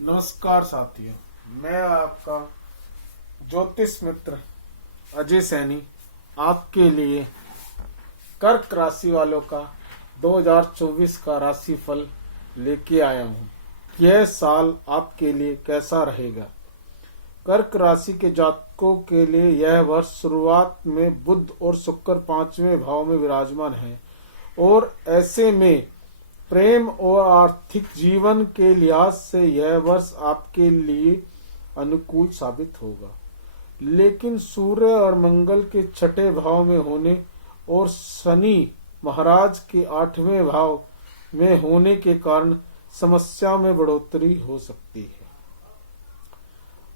नमस्कार साथियों, मैं आपका ज्योतिष मित्र अजय सैनी आपके लिए कर्क राशि वालों का 2024 का राशिफल लेके आया हूँ। यह साल आपके लिए कैसा रहेगा? कर्क राशि के जातकों के लिए यह वर्ष शुरुआत में बुध और शुक्र 5वें भाव में विराजमान है और ऐसे में प्रेम और आर्थिक जीवन के लिहाज से यह वर्ष आपके लिए अनुकूल साबित होगा। लेकिन सूर्य और मंगल के छठे भाव में होने और शनि महाराज के 8वें भाव में होने के कारण समस्या में बढ़ोतरी हो सकती है।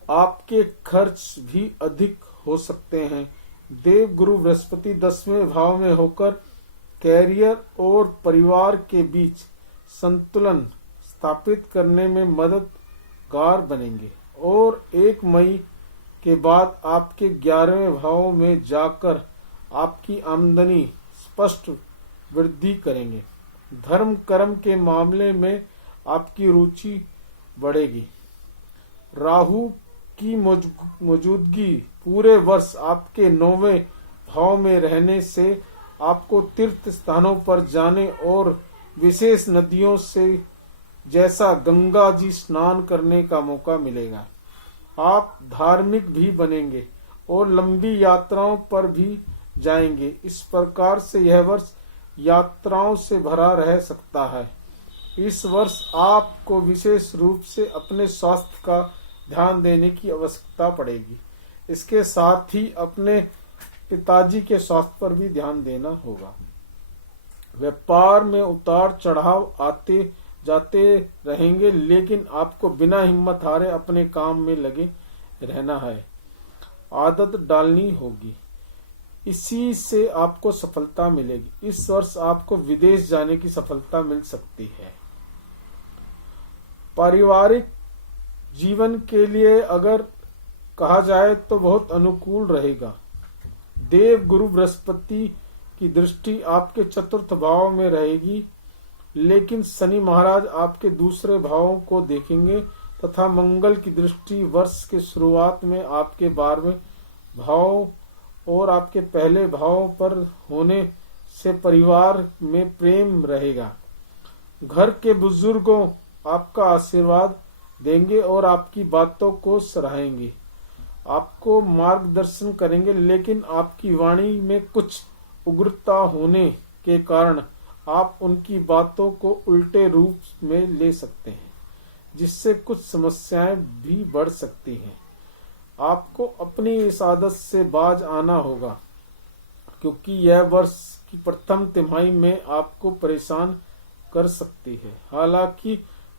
आपके खर्च भी अधिक हो सकते हैं। देव गुरु बृहस्पति 10वें भाव में होकर कैरियर और परिवार के बीच संतुलन स्थापित करने में मददगार बनेंगे और 1 मई के बाद आपके 11वें भाव में जाकर आपकी आमदनी स्पष्ट वृद्धि करेंगे। धर्म कर्म के मामले में आपकी रुचि बढ़ेगी। राहु की मौजूदगी पूरे वर्ष आपके 9वें भाव में रहने से आपको तीर्थ स्थानों पर जाने और विशेष नदियों से जैसा गंगा जी स्नान करने का मौका मिलेगा। आप धार्मिक भी बनेंगे और लंबी यात्राओं पर भी जाएंगे। इस प्रकार से यह वर्ष यात्राओं से भरा रह सकता है। इस वर्ष आपको विशेष रूप से अपने स्वास्थ्य का ध्यान देने की आवश्यकता पड़ेगी। इसके साथ ही अपने पिताजी के स्वास्थ्य पर भी ध्यान देना होगा। व्यापार में उतार चढ़ाव आते जाते रहेंगे, लेकिन आपको बिना हिम्मत हारे अपने काम में लगे रहना है। आदत डालनी होगी, इसी से आपको सफलता मिलेगी। इस वर्ष आपको विदेश जाने की सफलता मिल सकती है। पारिवारिक जीवन के लिए अगर कहा जाए तो बहुत अनुकूल रहेगा। देव गुरु बृहस्पति की दृष्टि आपके चतुर्थ भाव में रहेगी, लेकिन शनि महाराज आपके दूसरे भावों को देखेंगे तथा मंगल की दृष्टि वर्ष के शुरुआत में आपके 12वें भाव और आपके पहले भाव पर होने से परिवार में प्रेम रहेगा। घर के बुजुर्गों आपका आशीर्वाद देंगे और आपकी बातों को सराहेंगे, आपको मार्गदर्शन करेंगे, लेकिन आपकी वाणी में कुछ उग्रता होने के कारण आप उनकी बातों को उल्टे रूप में ले सकते हैं, जिससे कुछ समस्याएं भी बढ़ सकती हैं। आपको अपनी इस आदत से बाज आना होगा, क्योंकि यह वर्ष की प्रथम तिमाही में आपको परेशान कर सकती है। हालांकि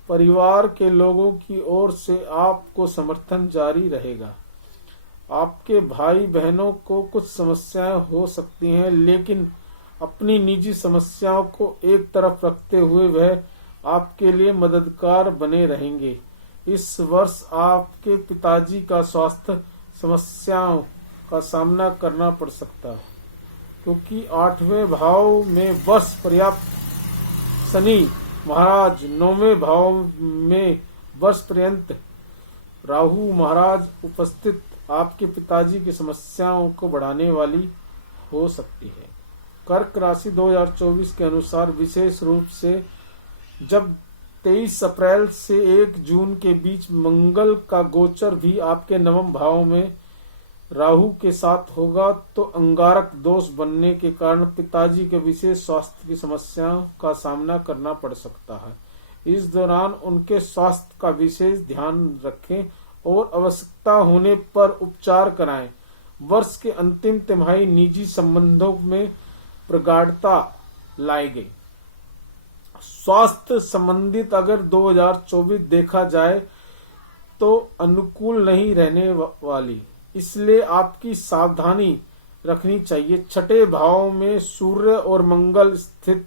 परिवार के लोगों की ओर से आपको समर्थन जारी रहेगा। आपके भाई बहनों को कुछ समस्याएं हो सकती हैं, लेकिन अपनी निजी समस्याओं को एक तरफ रखते हुए वह आपके लिए मददगार बने रहेंगे। इस वर्ष आपके पिताजी का स्वास्थ्य समस्याओं का सामना करना पड़ सकता है, क्योंकि 8वें भाव में वर्ष पर्याप्त शनि महाराज 9वें भाव में वर्ष पर्यंत राहु महाराज उपस्थित आपके पिताजी की समस्याओं को बढ़ाने वाली हो सकती है। कर्क राशि 2024 के अनुसार विशेष रूप से जब 23 अप्रैल से 1 जून के बीच मंगल का गोचर भी आपके 9वें भाव में राहु के साथ होगा, तो अंगारक दोष बनने के कारण पिताजी के विशेष स्वास्थ्य की समस्याओं का सामना करना पड़ सकता है। इस दौरान उनके स्वास्थ्य का विशेष ध्यान रखें और आवश्यकता होने पर उपचार कराएं। वर्ष के अंतिम तिमाही निजी संबंधों में प्रगाढ़ता लाएगी। स्वास्थ्य संबंधित अगर 2024 देखा जाए तो अनुकूल नहीं रहने वाली, इसलिए आपकी सावधानी रखनी चाहिए। छठे भाव में सूर्य और मंगल स्थित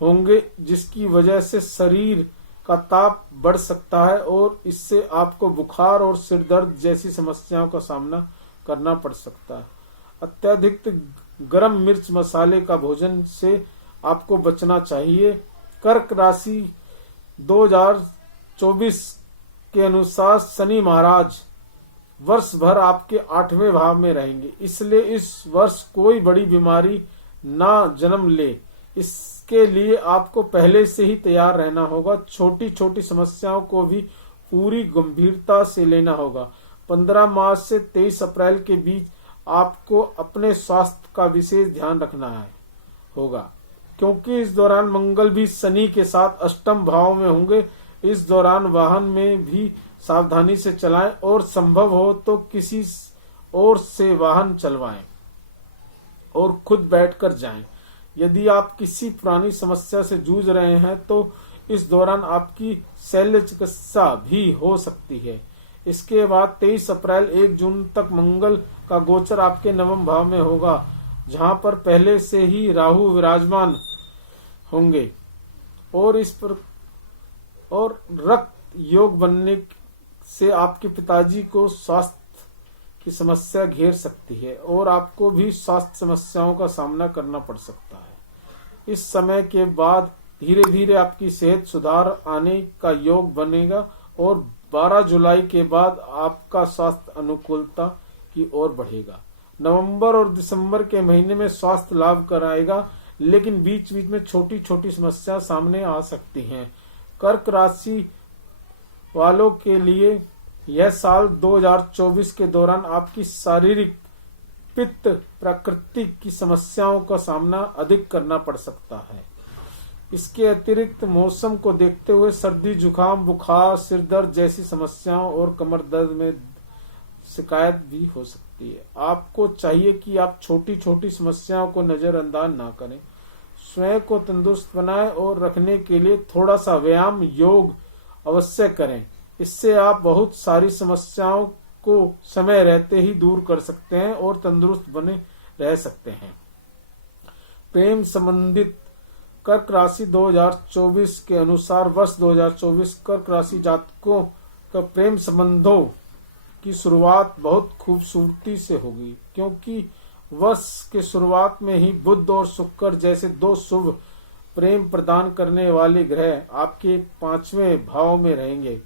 होंगे, जिसकी वजह से शरीर का ताप बढ़ सकता है और इससे आपको बुखार और सिर दर्द जैसी समस्याओं का सामना करना पड़ सकता है। अत्यधिक गरम मिर्च मसाले का भोजन से आपको बचना चाहिए। कर्क राशि 2024 के अनुसार शनि महाराज वर्ष भर आपके 8वें भाव में रहेंगे, इसलिए इस वर्ष कोई बड़ी बीमारी ना जन्म ले, इसके लिए आपको पहले से ही तैयार रहना होगा। छोटी छोटी समस्याओं को भी पूरी गंभीरता से लेना होगा। 15 मार्च से 23 अप्रैल के बीच आपको अपने स्वास्थ्य का विशेष ध्यान रखना होगा, क्योंकि इस दौरान मंगल भी शनि के साथ अष्टम भाव में होंगे। इस दौरान वाहन में भी सावधानी से चलाएं और संभव हो तो किसी और से वाहन चलवाएं और खुद बैठकर जाएं। यदि आप किसी पुरानी समस्या से जूझ रहे हैं तो इस दौरान आपकी शल्य चिकित्सा भी हो सकती है। इसके बाद 23 अप्रैल 1 जून तक मंगल का गोचर आपके 9वें भाव में होगा, जहां पर पहले से ही राहु विराजमान होंगे और रक्त योग बनने से आपके पिताजी को स्वास्थ्य की समस्या घेर सकती है और आपको भी स्वास्थ्य समस्याओं का सामना करना पड़ सकता है। इस समय के बाद धीरे धीरे आपकी सेहत सुधार आने का योग बनेगा और 12 जुलाई के बाद आपका स्वास्थ्य अनुकूलता की ओर बढ़ेगा। नवंबर और दिसंबर के महीने में स्वास्थ्य लाभ कराएगा, लेकिन बीच बीच में छोटी छोटी समस्या सामने आ सकती हैं। कर्क राशि वालों के लिए यह साल 2024 के दौरान आपकी शारीरिक पित्त प्रकृति की समस्याओं का सामना अधिक करना पड़ सकता है। इसके अतिरिक्त मौसम को देखते हुए सर्दी, जुकाम, बुखार, सिर दर्द जैसी समस्याओं और कमर दर्द में शिकायत भी हो सकती है। आपको चाहिए कि आप छोटी छोटी समस्याओं को नजरअंदाज ना करें। स्वयं को तंदुरुस्त बनाएं और रखने के लिए थोड़ा सा व्यायाम, योग अवश्य करें। इससे आप बहुत सारी समस्याओं को समय रहते ही दूर कर सकते हैं और तंदुरुस्त बने रह सकते हैं। प्रेम संबंधित कर्क राशि 2024 के अनुसार वर्ष 2024 कर्क राशि जातकों का प्रेम संबंधों की शुरुआत बहुत खूबसूरती से होगी, क्योंकि वर्ष के शुरुआत में ही बुध और शुक्र जैसे 2 शुभ प्रेम प्रदान करने वाले ग्रह आपके 5वें भाव में रहेंगे।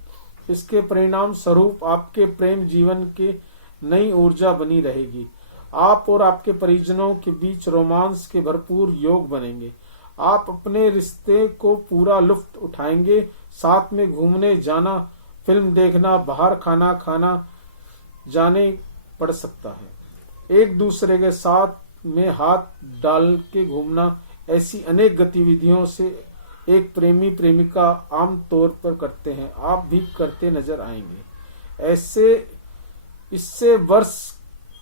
इसके परिणाम स्वरूप आपके प्रेम जीवन के नई ऊर्जा बनी रहेगी। आप और आपके परिजनों के बीच रोमांस के भरपूर योग बनेंगे। आप अपने रिश्ते को पूरा लुत्फ उठाएंगे। साथ में घूमने जाना, फिल्म देखना, बाहर खाना खाना जाने पड़ सकता है। एक दूसरे के साथ में हाथ डाल के घूमना, ऐसी अनेक गतिविधियों से एक प्रेमी प्रेमिका आम तौर पर करते हैं, आप भी करते नजर आएंगे। इससे वर्ष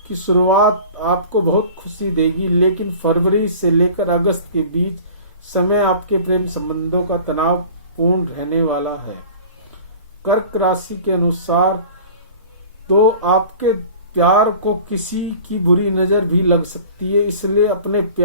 की शुरुआत आपको बहुत खुशी देगी, लेकिन फरवरी से लेकर अगस्त के बीच समय आपके प्रेम संबंधों का तनावपूर्ण रहने वाला है। कर्क राशि के अनुसार तो आपके प्यार को किसी की बुरी नजर भी लग सकती है, इसलिए अपने